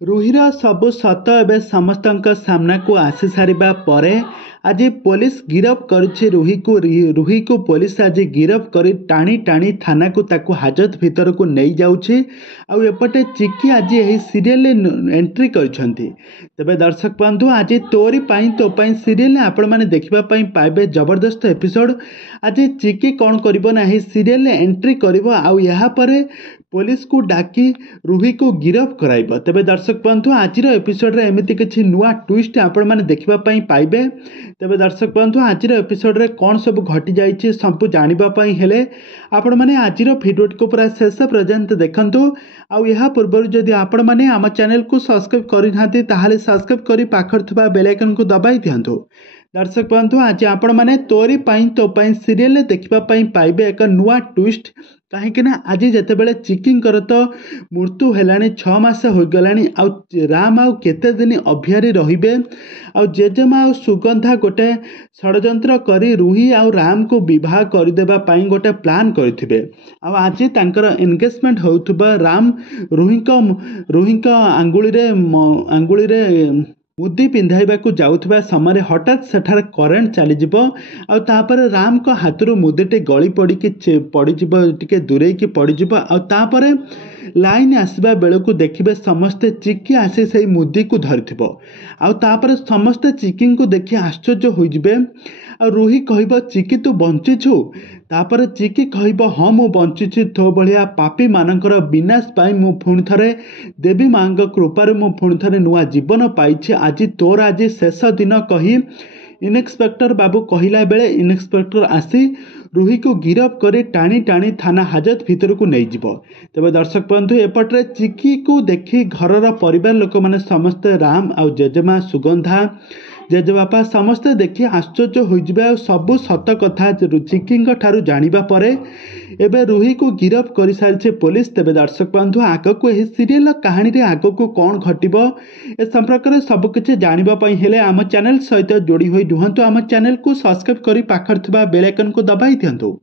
रुहीर सबु सत एवं समस्त सामना को आसी सारिबा परे आज पुलिस गिरफ करुछि रुही को पुलिस आज गिरफ कर टाणी टाणी थाना को ताकू हाजत भितर को नहीं जाउछि। आउ एपटे चिकी आज यही सीरियल एंट्री करछंती। तबे दर्शक बंधु आज तोरी पाई तो पाई सीरियल आपण माने देखिबा पाई पाइबे जबरदस्त एपिसोड। आज चिकी कौन करिबो ना ही सीरियल एंट्री करिबो आउ यहाँ पर पुलिस को डाकी रुही को गिरफ कराइब। तेबे दर्शक बंधु आज एपिसोड रे एमिति किछि नुआ ट्विस्ट आपण माने देखिबा पई पाइबे। तेबे दर्शक बंधु आज एपिसोड रे कोन सब घटी जाइछि सब जानिबा पई हेले आपण माने आज वीडियो को पूरा शेष पर्यंत देखंतु। आउ यहाँ पूर्व जदि आपण माने आम चैनल को सब्सक्राइब करि नाथि ताहाले सब्सक्राइब करि पाखर थबा बेल आइकन को दबाई दियंतु। दर्शक बंधु आज आपण माने तोरी पाई तो पाई सीरियल देखिबा पई पाइबे एक नुआ ट्विस्ट। कहीं आज जिते बड़े चिकिंकर तो मृत्यु है 6 मास हो गलानी आउ राम आउ केते दिन अभियारी रहिबे आउ जेजेमा आउ सुगंधा गोटे षड्यंत्र करी रुही आउ राम को विवाह करदेबा पाई गोटे प्लान करथिबे। आउ आज तांकर एंगेजमेंट होउथबा राम रुही आंगुली रे मुदी पिंधाइबा को जाउथबा समय हठात सेठार करेंट चली जिवो आउ तापर राम को हाथरू मुदीटे गली पड़ी पड़ीजिवो टिके दूरे की पड़ीजिवो आउ तापर लाइन आसबा बेलू देखिबे समस्ते चिकी आसी से मुदी को धरिथिबो आउ तापर समस्ते चिकी को देखि आश्चर्य होइजिबे। आ रुही कहब चिकी तू बंचीछु तापर चिकी कहब हाँ मु बंचीछि तो भलिया पापी मानकर विनाश पाई मु पुणी थरे देवी माँ कृपार मु पुणी थरे नुआ जीवन पाइछि। आज तोर आज शेष दिन कही इन्स्पेक्टर बाबू कहला बेले इन्स्पेक्टर आसी रुही को गिरफ कर टाणी टाणी थाना हाजत भितर को नहीं जीव। तेज दर्शक बंधु एपटे चिकी को देखी घरर परिवार लोक मैंने समस्ते राम आउ जेजेमा सुगंधा जेजेबापा समस्ते देखी आश्चर्य हो सबू सत कथा चिकी ठारू जानिबा परे एबे रुही को गिरफ कर सारी पुलिस। तेज दर्शक बंधु आग को यह सीरियल कहानी रे आग को कौन घटब ए संपर्क में सबकि जानापी हेले आम चैनल सहित जोड़ी होई रुहतु। आम चैनल को सब्सक्राइब कर पाखर बेल आइकन को दबाई दियंतु।